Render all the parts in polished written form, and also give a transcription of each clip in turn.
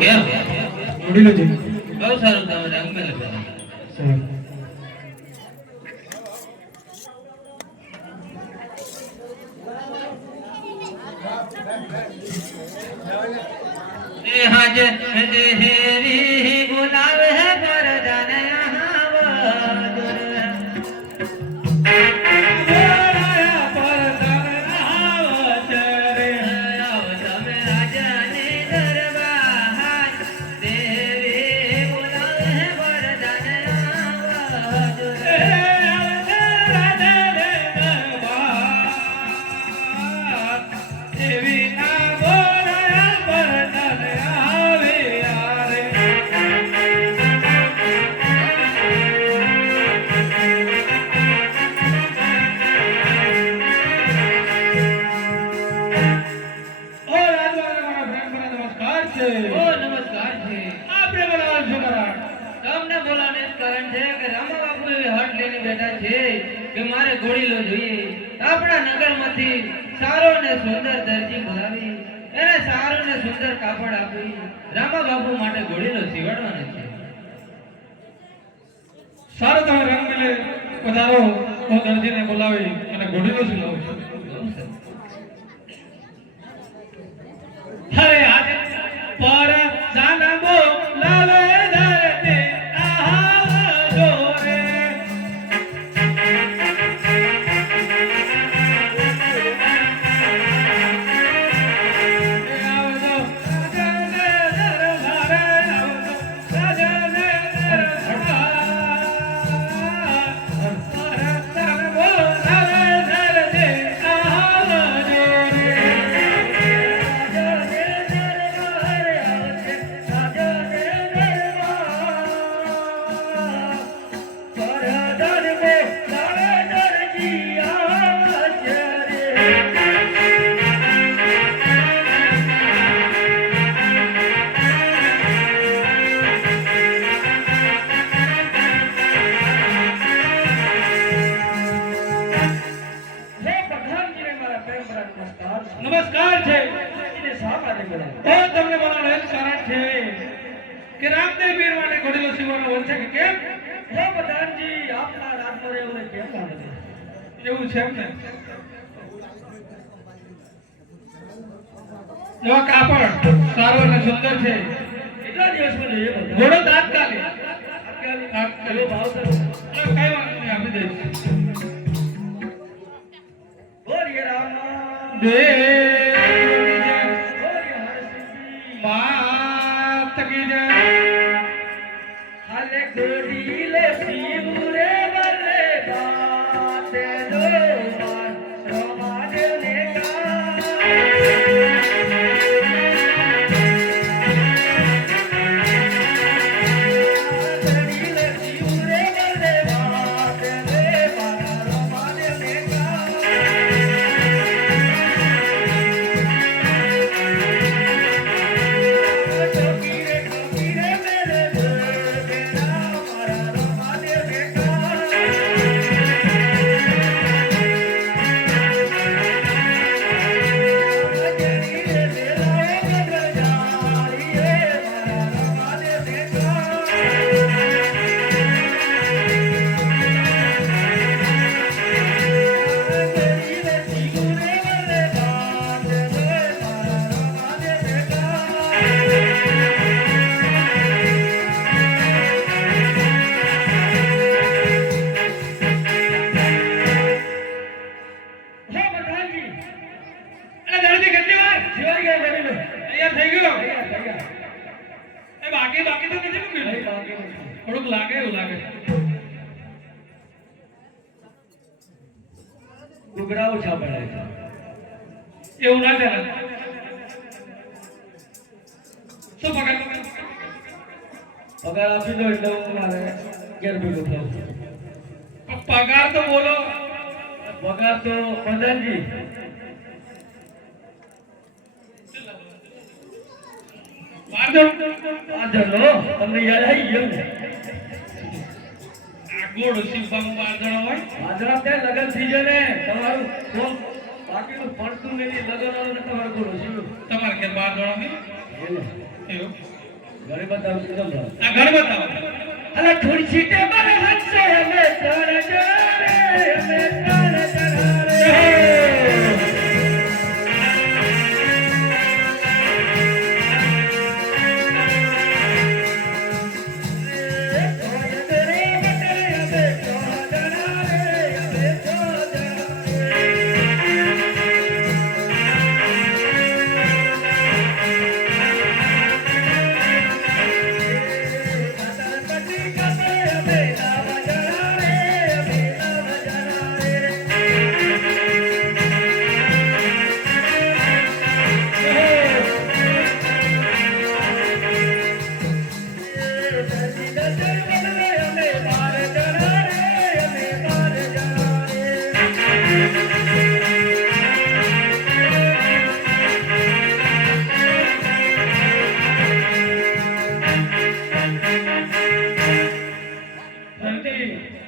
કેમ વડીલો જી બહુ સારું તમે રંગ મેલે પેલા સાહેબ એ હાજ દેહરી બોલાવે હે પરદાન કે મારે ઘોડીલો જોઈએ આપણા નગરમાંથી સારો ને સુંદર દરજી બોલાવી એને સારો ને સુંદર કાપડ આપી રામા બાપુ માટે ઘોડીલો સીવડવાનો છે. સારો તમે રંગ મેલે પધારો હું દરજીને બોલાવી અને ઘોડીલો સિલાવું છું. હરે આજે પર જાનબો લાવે ધરતે આહા જોરે નમસ્કાર છે એને શા માટે બોલાવ્યો? તમને બોલાવવાનું એક કારણ છે કે રામદેવ પીર માટે ઘોડીલો સીવવાનો વન છે કે કેમ? હે પ્રધાનજી આપના રાજમાં રહેવું કેમ લાગે એવું છે એમ ને? એવા કાપડ સારો અને સુંદર છે કેટલા દિવસમાં જોઈએ ઘોડો તાત્કાલિક ભાવ તો કઈ વાંધો નહીં આપી દઈશ. બોલીએ રામ बात की जय हाले गोरीले सीमुरे बल्ले बाते दो समाज ने થોડુંક લાગે એવું લાગે ગુગડાઓ છાપડાય છે એવું ના ચાલે. શું પગાર આપી દો એટલે હું મારે ઘેર ભેગું થાઉં. પગાર તો બોલો. પગાર તો પ્રધાનજી તમને યાદ આવી ગયું ને ગોળ શિવભાનું 12 જણા હોય હાજરા તે લગન થઈ જાય ને તમારું કોણ બાકીનું પડતું નહીં લગન વાળું ને તમારું ગોળ શિવ તમારે કે 12 જણા નહીં એવું ઘરે બતાવો આ ઘર બતાવો અલા થોડી સીટે મારે હંસે અમે ત્રણ જણા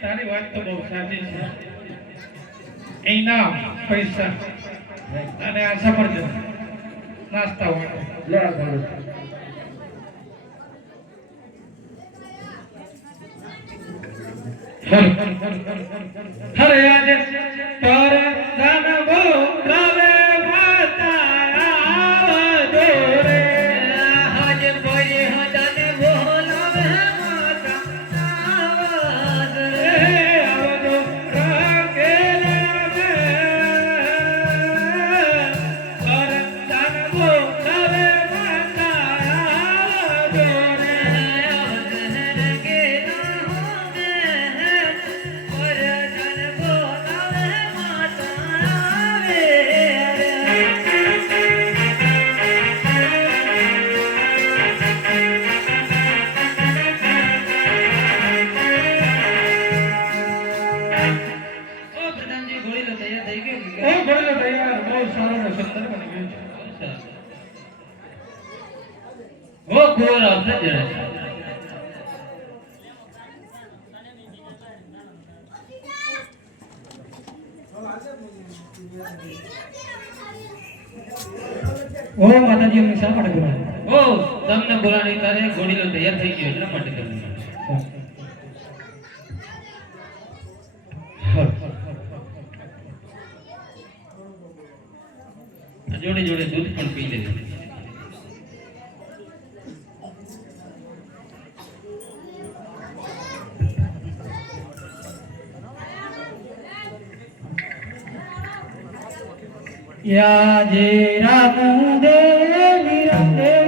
તારી વાત તો બહુ સાચી છે ઇનામ પૈસા અને આ સફરજન નાસ્તા વાળો હરે આજે પર દાનવો ગાવે માતા આવજો રે હાજે બોલે હદાને બોલાવે માતા આવજો રે આવજો રંગેલા મે પર દાનવો ગાવે માતા આવજો રે वो घोर आपसे जरा ઓ માતાજી અમને શા માટે બોલાવ્યા? ઓ તમને બોલાણી તારે ઘોડીલો તૈયાર થઈ ગયો એટલા માટે તમને જોડે જોડે દૂધ પણ પી લેજો યા જે રામુ દેવી રંગે